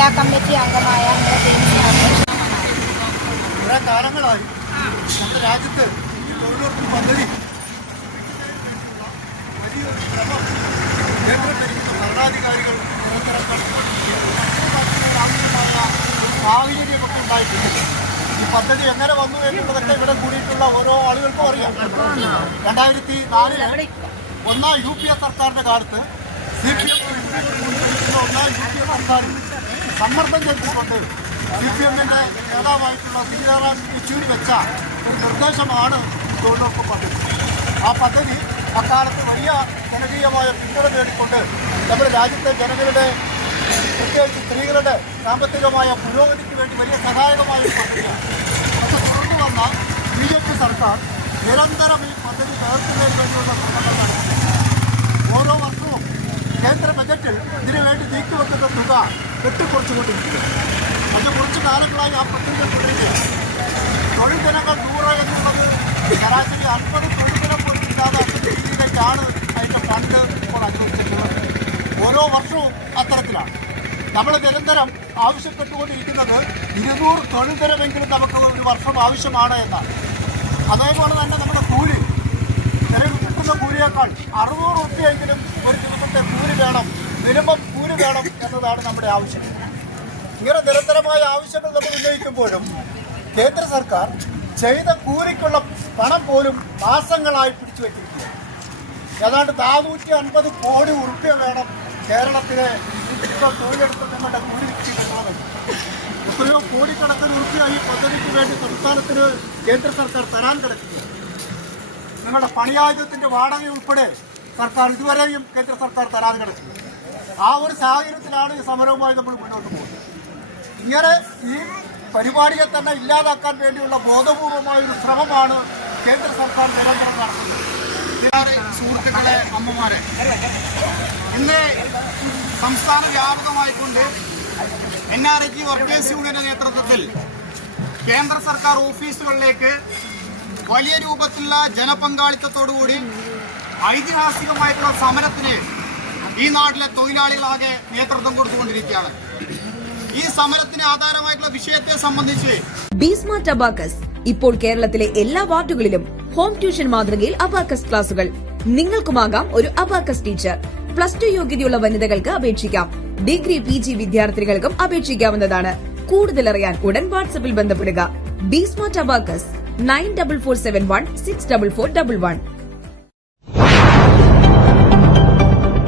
Area committee അംഗമായ കുറെ കാലങ്ങളായി നമ്മുടെ രാജ്യത്ത് ഈ തൊഴിലുറപ്പ് പദ്ധതി വലിയൊരു ശ്രമം കേന്ദ്രം ഭരിക്കുന്ന ഭരണാധികാരികൾ നിരന്തരം ആവശ്യമായ സാഹചര്യമൊക്കെ ഉണ്ടായിട്ടുണ്ട്. ഈ പദ്ധതി എങ്ങനെ വന്നു എന്നുള്ളതൊക്കെ ഇവിടെ കൂടിയിട്ടുള്ള ഓരോ ആളുകൾക്കും അറിയാം. 2004 ഒന്നാം UPA സർക്കാരിന്റെ കാലത്ത് CPM ഒന്നാം UPA സർക്കാരിൽ സമ്മർദ്ദം ചെലുത്തിക്കൊണ്ട് CPMന്റെ നേതാവായിട്ടുള്ള സീതാറാം യെച്ചൂരി വെച്ച ഒരു നിർദ്ദേശമാണ് തൊഴിലുറപ്പ് പദ്ധതി. ആ പദ്ധതി അക്കാലത്ത് വലിയ ജനകീയമായ പിന്തുണ നേടിക്കൊണ്ട് നമ്മുടെ രാജ്യത്തെ ജനങ്ങളുടെ പ്രത്യേകിച്ച് സ്ത്രീകളുടെ സാമ്പത്തികമായ പുരോഗതിക്ക് വേണ്ടി വലിയ സഹായകമായ ഒരു പദ്ധതിയാണ്. പക്ഷെ തുടർന്ന് വന്ന BJP സർക്കാർ നിരന്തരം ഈ പദ്ധതി തകർക്കുന്നതിന് വേണ്ടിയുള്ള ശ്രമങ്ങൾ നടത്തി. ഓരോ വർഷവും കേന്ദ്ര ബജറ്റിൽ ഇതിനുവേണ്ടി നീക്കിവെക്കുന്ന തുക വെട്ടിക്കുറച്ചുകൊണ്ടിരിക്കുന്നു. പക്ഷെ കുറച്ച് കാലങ്ങളായി ആ പദ്ധതികൾ തുടരുകയാണ്. തൊഴിൽ ദിനങ്ങൾ 100 എന്നുള്ളത് ശരാശരി 50 തൊഴിൽ ദിനം പോലും ഇല്ലാതാക്കുന്ന രീതിയിലേക്കാണ് അതിൻ്റെ ഫണ്ട് ഇപ്പോൾ അനുവദിച്ചിട്ടുള്ളത്. ഓരോ വർഷവും അത്തരത്തിലാണ്. നമ്മൾ നിരന്തരം ആവശ്യപ്പെട്ടുകൊണ്ടിരിക്കുന്നത് 200 തൊഴിൽ ദിനമെങ്കിലും നമുക്ക് ഒരു വർഷം ആവശ്യമാണ് എന്നാണ്. അതേപോലെ തന്നെ നമ്മുടെ കൂലി കിട്ടുന്ന കൂലിയേക്കാൾ 600 രൂപയെങ്കിലും ഒരു ദിവസത്തെ കൂലി വേണം, മിനിമം കൂലി വേണം എന്നതാണ് നമ്മുടെ ആവശ്യം. ഇങ്ങനെ നിരന്തരമായ ആവശ്യങ്ങൾ നമ്മൾ ഉന്നയിക്കുമ്പോഴും കേന്ദ്ര സർക്കാർ ചെയ്ത കൂലിക്കുള്ള പണം പോലും മാസങ്ങളായി പിടിച്ചു വച്ചിരിക്കുക. ഏതാണ്ട് 450 കോടി ഉറുപ്പ്യ വേണം കേരളത്തിലെ ഇപ്പോൾ തൊഴിലെടുക്കുന്നവരുടെ കൂലി കിട്ടുന്നത്. എത്രയോ കോടിക്കണക്കിന് ഉറുപ്പ്യ ഈ പദ്ധതിക്ക് വേണ്ടി സംസ്ഥാനത്തിന് കേന്ദ്ര സർക്കാർ തരാൻ കിടക്കുക. നിങ്ങളുടെ പണിയായുധത്തിന്റെ വാടക ഉൾപ്പെടെ സർക്കാർ ഇതുവരെയും കേന്ദ്ര സർക്കാർ തരാതെ കിടക്കുക. ആ ഒരു സാഹചര്യത്തിലാണ് ഈ സമരവുമായി നമ്മൾ മുന്നോട്ട് പോകുന്നത്. ഇങ്ങനെ ഈ പരിപാടിയെ തന്നെ ഇല്ലാതാക്കാൻ വേണ്ടിയുള്ള ബോധപൂർവമായ ഒരു ശ്രമമാണ് കേന്ദ്ര സർക്കാർ നിരന്തരം നടത്തുന്നത്. സുഹൃത്തുക്കളെ, അമ്മമാരെ, ഇന്ന് സംസ്ഥാന വ്യാപകമായിക്കൊണ്ട് NRG വർക്കേഴ്സ് യൂണിയന്റെ നേതൃത്വത്തിൽ കേന്ദ്ര സർക്കാർ ഓഫീസുകളിലേക്ക് വലിയ രൂപത്തിലുള്ള ജനപങ്കാളിത്തത്തോടുകൂടി ഐതിഹാസികമായിട്ടുള്ള സമരത്തിന് ഈ നാട്ടിലെ തൊഴിലാളികളാകെ നേതൃത്വം കൊടുത്തുകൊണ്ടിരിക്കുകയാണ്. ഈ സമരത്തിന് ആധാരമായിട്ടുള്ള വിഷയത്തെ സംബന്ധിച്ച് ബീസ്മാർട്ട് അബാക്കസ് ഇപ്പോൾ കേരളത്തിലെ എല്ലാ വാർഡുകളിലും ഹോം ട്യൂഷൻ മാതൃകയിൽ അബാക്കസ് ക്ലാസുകൾ. നിങ്ങൾക്കുമാകാം ഒരു അബാക്കസ് ടീച്ചർ. +2 യോഗ്യതയുള്ള വനിതകൾക്ക് അപേക്ഷിക്കാം. ഡിഗ്രി PG വിദ്യാർത്ഥികൾക്കും അപേക്ഷിക്കാവുന്നതാണ്. കൂടുതലറിയാൻ ഉടൻ വാട്സ്ആപ്പിൽ ബന്ധപ്പെടുക. Be Smart abacus 9447164411.